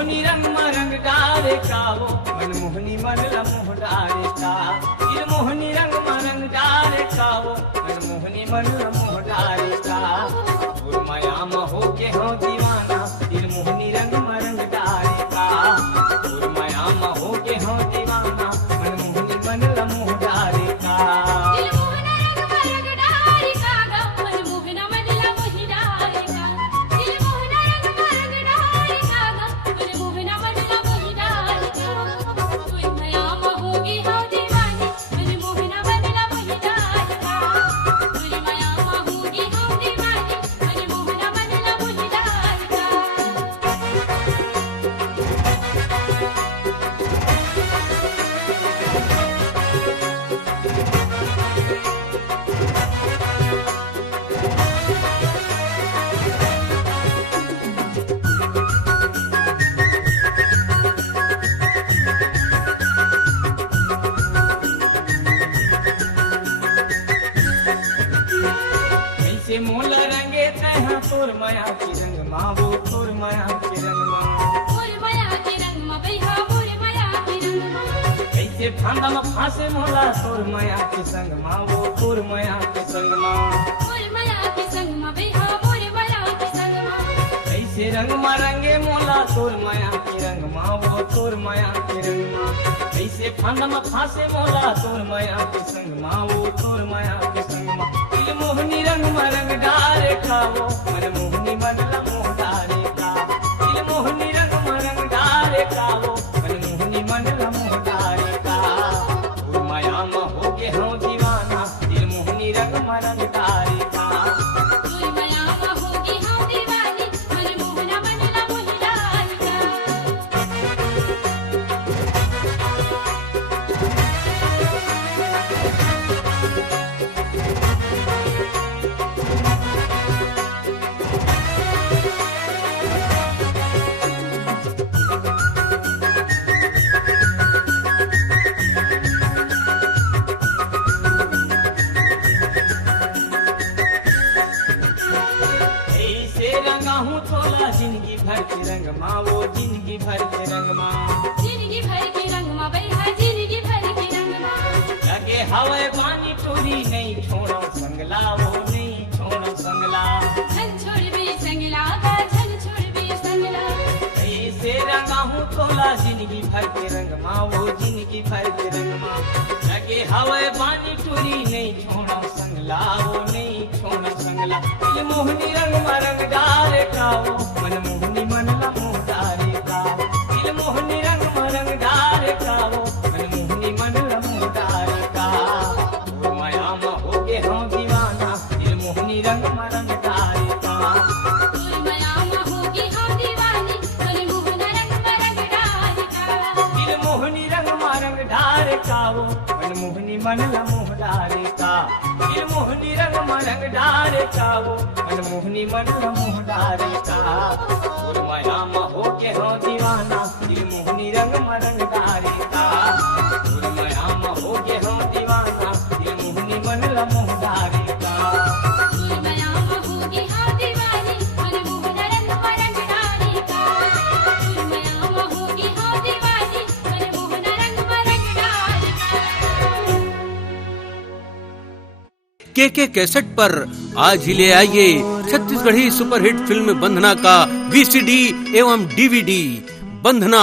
मोहनी रंग मरंग डारे कावो मन मोहनी मन मोह डारे का दिल मोहनी रंग मरंग डारे कावो मन मोहनी मन मोह डारे का माया महो के हो दीवाना दिल मोहनी रंग मरंग डारे का माया महो के हो दीवाना मन मोहनी मन मोह डारे का मोल रंगे तहा तोर माया की रंग मावो तोर माया की रंग मा तोर माया की रंग मा बैहा मोर माया की रंग मा कैसे फांदा में फांसे मोला तोर माया की संग मावो तोर माया की संग मा तोर माया की संग मा बैहा मोर माया की संग मा कैसे रंग मा रंगे मोला तोर माया की रंग मावो तोर माया की रंग मा कैसे फांदा में फांसे मोला तोर माया की संग मावो तोर माया की संग मा दिल मोहनी रंग मरंग डारे कावो मन मोहनी मन मोह डारे का दिल मोहनी रंग मरंग डारे कावो मन मोहनी मन मोह डारे का माया महो के हो दीवाना दिल मोहनी रंग मरंग डारे का माया महो के हो दीवानी मन मोहना मन मोह डारे का जिंदगी भर के रंग माँ वो जिंदगी भर के रंग माँ जिंदगी भर के रंग माँ बैहा जिंदगी भर के रंग माँ लगे हवा पानी टोरी नहीं छोड़ो संगला वो नहीं छोड़ो संगला छन छोड़ भी संगला का छन छोड़ भी संगला ऐसे रंगा हूँ तोला जिंदगी भर के रंग माँ वो जिंदगी भर के रंग माँ लगे हवा पानी टोरी नहीं छोड़ो संगला वो नहीं छोड़ो संगला दिल मोहनी रंग मरंग डारे कावो मन मोहनी मन मोह डारे का दिल मोहनी रंग मरंग डारे कावो मन मोहनी मन मोह डारे का माया महो के हो दीवाना दिल मोहनी रंग मरंग डारे का माया महो के हो दीवानी दिल मोहनी रंग मरंग डारे का दिल मोहनी रंग मरंग डारे कावो मन मोहनी मन मोह डारे का दिल मोहनी रंग मरंग डारे कावो मन मोहनी मन मोह डारे का माया महो के हो दीवाना दिल मोहनी रंग मरंग डारे का माया महो के हो दीवाना दिल मोहनी मन मोह डारे का माया महो के हो दीवानी मन मोहना रंग मरंग डारे का माया महो के हो दीवानी मन मोहना रंग मरंग डारे का के कैसेट पर आज ही ले आइए छत्तीसगढ़ी सुपरहिट फिल्म बंधना का वीसीडी एवं डीवीडी। बंधना